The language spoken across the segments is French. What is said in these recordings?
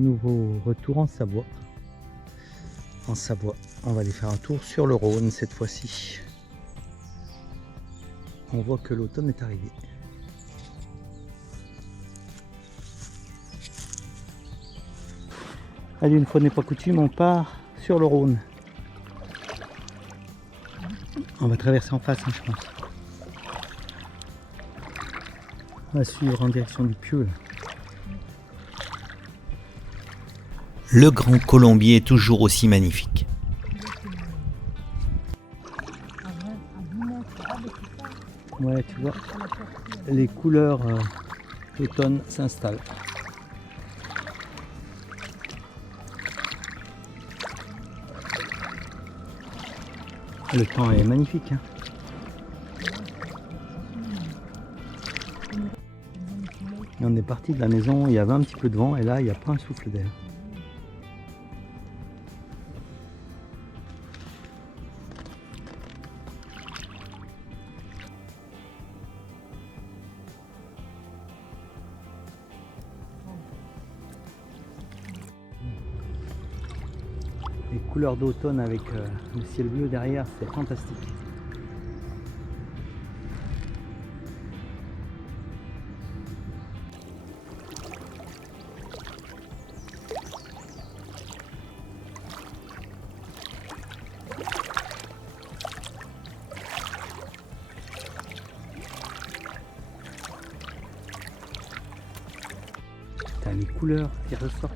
Nouveau retour en Savoie. En Savoie, on va aller faire un tour sur le Rhône cette fois-ci. On voit que l'automne est arrivé. Allez, une fois n'est pas coutume, on part sur le Rhône. On va traverser en face, hein, je pense. On va suivre en direction du Pieux. Le Grand Colombier est toujours aussi magnifique. Ouais, tu vois, les couleurs d'automne s'installent. Le temps est magnifique. Hein. On est parti de la maison, il y avait un petit peu de vent et là il n'y a pas un souffle d'air. Les couleurs d'automne avec le ciel bleu derrière, c'est fantastique. Putain, les couleurs qui ressortent.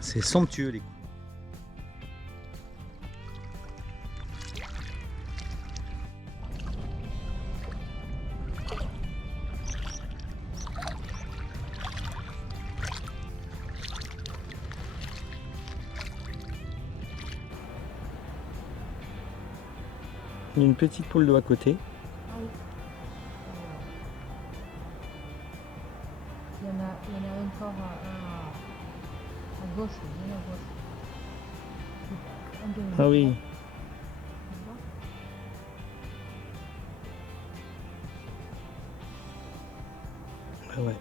C'est somptueux les coups. Il y a une petite poule de à côté. Ah oui. Il y en a encore à gauche, bien à gauche. Ah oui. Ah ouais.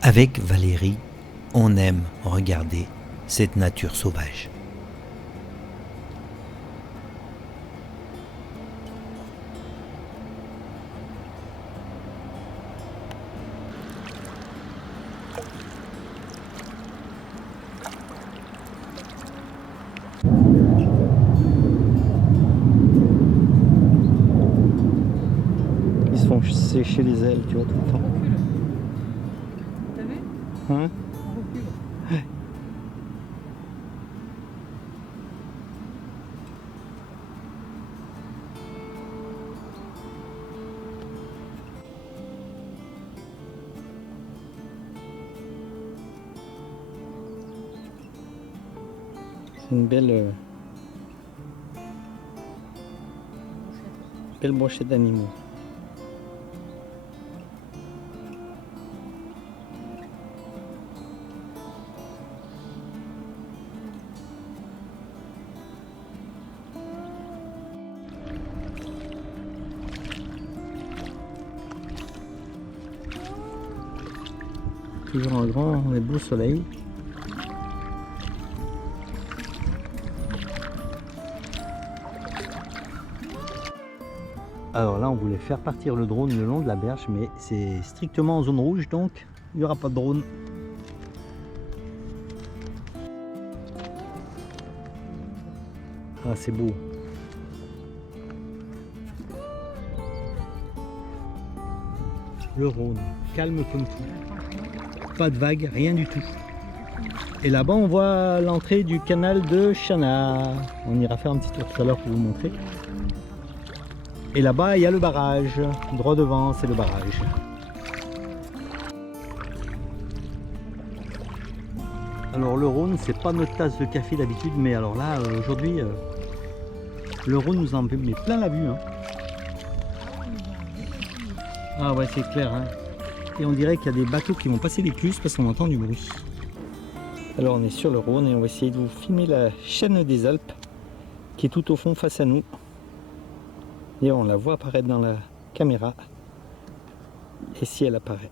Avec Valérie, on aime regarder cette nature sauvage. Ils se font sécher les ailes, tu vois, tout le temps. T'as vu? Hein? On recule. C'est une belle brochette d'animaux. Toujours un grand et beau soleil. Alors là, on voulait faire partir le drone le long de la berge, mais c'est strictement en zone rouge, donc il n'y aura pas de drone. Ah, c'est beau. Le Rhône, calme comme tout. Pas de vagues, rien du tout. Et là-bas, on voit l'entrée du canal de Chana. On ira faire un petit tour tout à l'heure pour vous montrer. Et là-bas, il y a le barrage. Droit devant, c'est le barrage. Alors le Rhône, c'est pas notre tasse de café d'habitude, mais alors là, aujourd'hui, le Rhône nous en met plein la vue. Hein. Ah ouais, c'est clair. Hein. Et on dirait qu'il y a des bateaux qui vont passer l'écluse parce qu'on entend du bruit. Alors on est sur le Rhône et on va essayer de vous filmer la chaîne des Alpes qui est tout au fond face à nous. Et on la voit apparaître dans la caméra. Et si elle apparaît.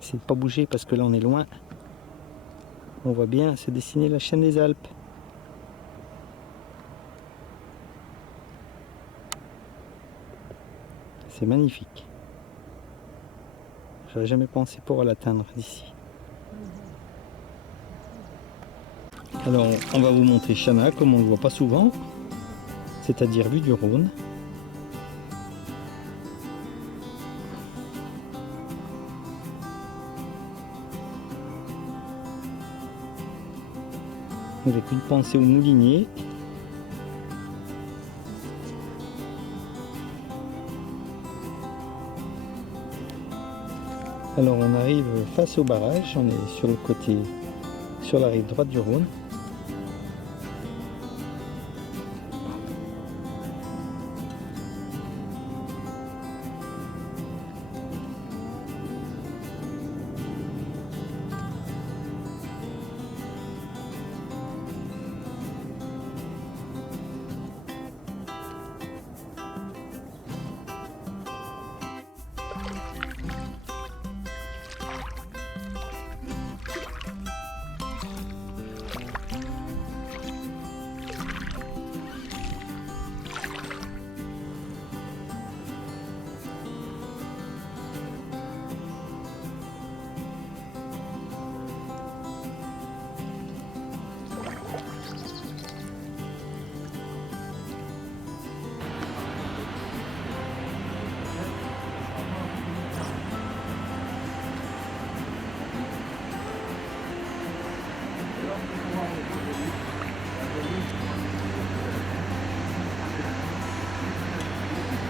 Essayez de ne pas bouger parce que là on est loin. On voit bien se dessiner la chaîne des Alpes. C'est magnifique. J'aurais jamais pensé pouvoir l'atteindre d'ici. Alors on va vous montrer Chana comme on ne le voit pas souvent, c'est-à-dire vue du Rhône. Avec une pensée au moulinier. Alors on arrive face au barrage, on est sur le côté, sur la rive droite du Rhône.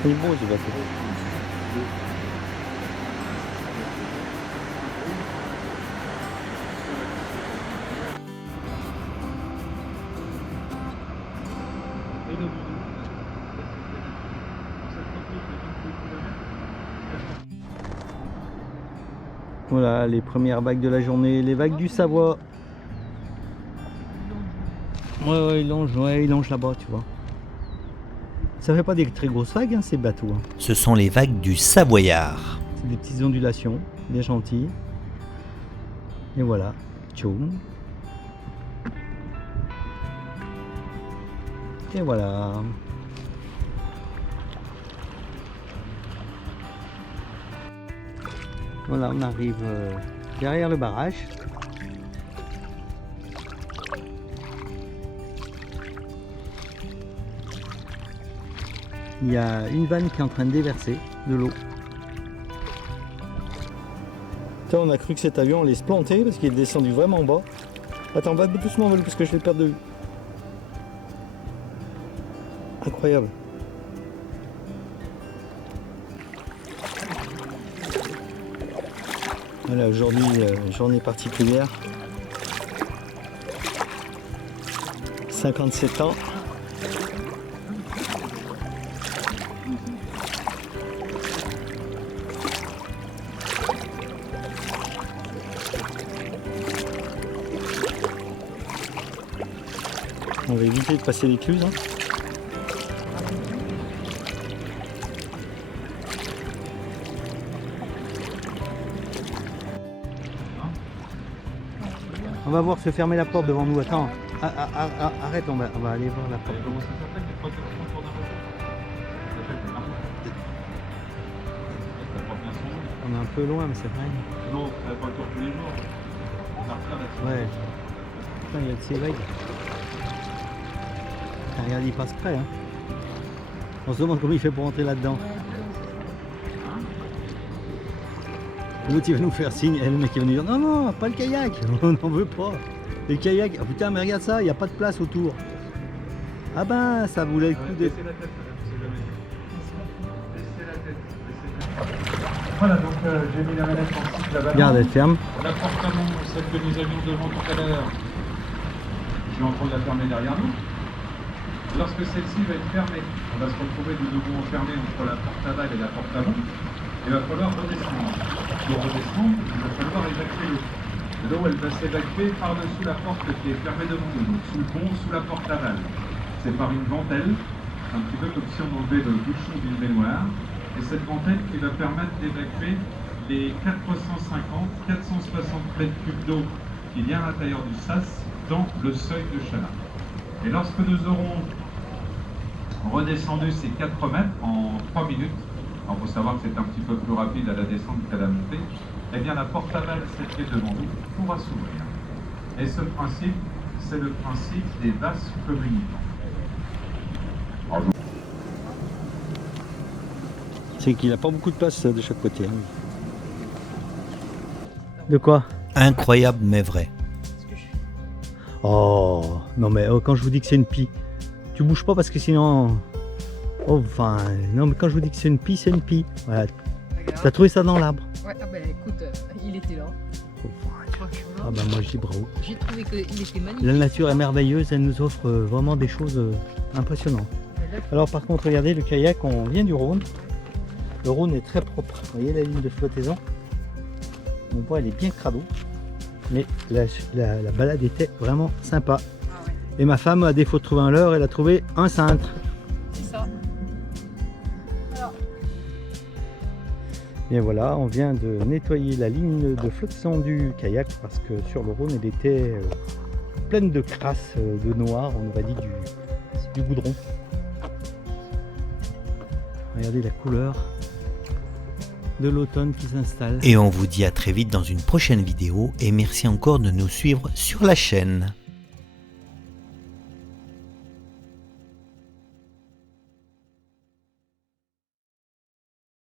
Il est beau ce bateau. Voilà les premières vagues de la journée, les vagues du Savoie. Ouais, il longe là-bas, tu vois. Ça fait pas des très grosses vagues, hein, ces bateaux. Hein. Ce sont les vagues du Savoyard. C'est des petites ondulations, bien gentilles. Et voilà, tchoum. Et voilà. Voilà, on arrive derrière le barrage. Il y a une vanne qui est en train de déverser de l'eau. On a cru que cet avion allait se planter parce qu'il est descendu vraiment bas. Attends, va doucement parce que je vais le perdre de vue. Incroyable. Voilà, aujourd'hui, journée particulière. 57 ans. On va éviter de passer l'écluse. Hein. On va voir se fermer la porte devant nous. Attends, arrête, on va aller voir la porte. Comment ça s'appelle les protections pour un bateau? On est un peu loin, mais c'est vrai. Non, ça va pas le tour tous les jours. On a repris là-dessus. Ouais. Putain, il y a de ces vagues. Regarde, il passe près. Hein. On se demande comment il fait pour rentrer là-dedans. L'autre il va nous faire signe, et le mec il va nous dire non, non, pas le kayak, on n'en veut pas. Le kayak, oh, putain, mais regarde ça, il n'y a pas de place autour. Ah ben, ça voulait le coup de. Laissez la tête, madame, c'est jamais. Laissez la tête, laissez la tête. Voilà, donc j'ai mis la manette en cycle à Regarde, elle ballon. ferme. La porte avant, celle que nous avions devant tout à l'heure, je suis en train de la fermer derrière nous. Lorsque celle-ci va être fermée, on va se retrouver de nouveau enfermé entre la porte aval et la porte avant. Il va falloir redescendre. Pour redescendre, il va falloir évacuer l'eau. L'eau, elle va s'évacuer par-dessus la porte qui est fermée devant nous, donc sous le pont, sous la porte aval. C'est par une ventelle, un petit peu comme si on enlevait le bouchon d'une baignoire. Et cette ventelle qui va permettre d'évacuer les 450-460 mètres cubes d'eau qu'il y a à l'intérieur du sas dans le seuil de Chanat. Et lorsque nous aurons redescendu ces 4 mètres en 3 minutes, il faut savoir que c'est un petit peu plus rapide à la descente qu'à la montée, eh bien la porte aval, celle qui est devant nous, pourra s'ouvrir. Et ce principe, c'est le principe des vases communicants. C'est qu'il n'a pas beaucoup de place de chaque côté. Hein. De quoi? Incroyable mais vrai. Oh, non mais quand je vous dis que c'est une pie, tu bouges pas parce que sinon... Oh, enfin, non mais quand je vous dis que c'est une pie, c'est une pie. Voilà. T'as trouvé ça dans l'arbre? Ouais, ah ben écoute, il était là. Oh, Franchement, ah bah moi je dis bravo. j'ai trouvé qu'il était magnifique. La nature est merveilleuse, elle nous offre vraiment des choses impressionnantes. Alors par contre, regardez le kayak, on vient du Rhône. Le Rhône est très propre. Vous voyez la ligne de flottaison? On voit, elle est bien crado. Mais la balade était vraiment sympa. Ah ouais, Et ma femme, à défaut de trouver un leurre, elle a trouvé un cintre. c'est ça. Et voilà, on vient de nettoyer la ligne de flottaison du kayak parce que sur le Rhône, elle était pleine de crasse, de noir, on aurait dit du goudron. Regardez la couleur de l'automne qui s'installe. Et on vous dit à très vite dans une prochaine vidéo et merci encore de nous suivre sur la chaîne.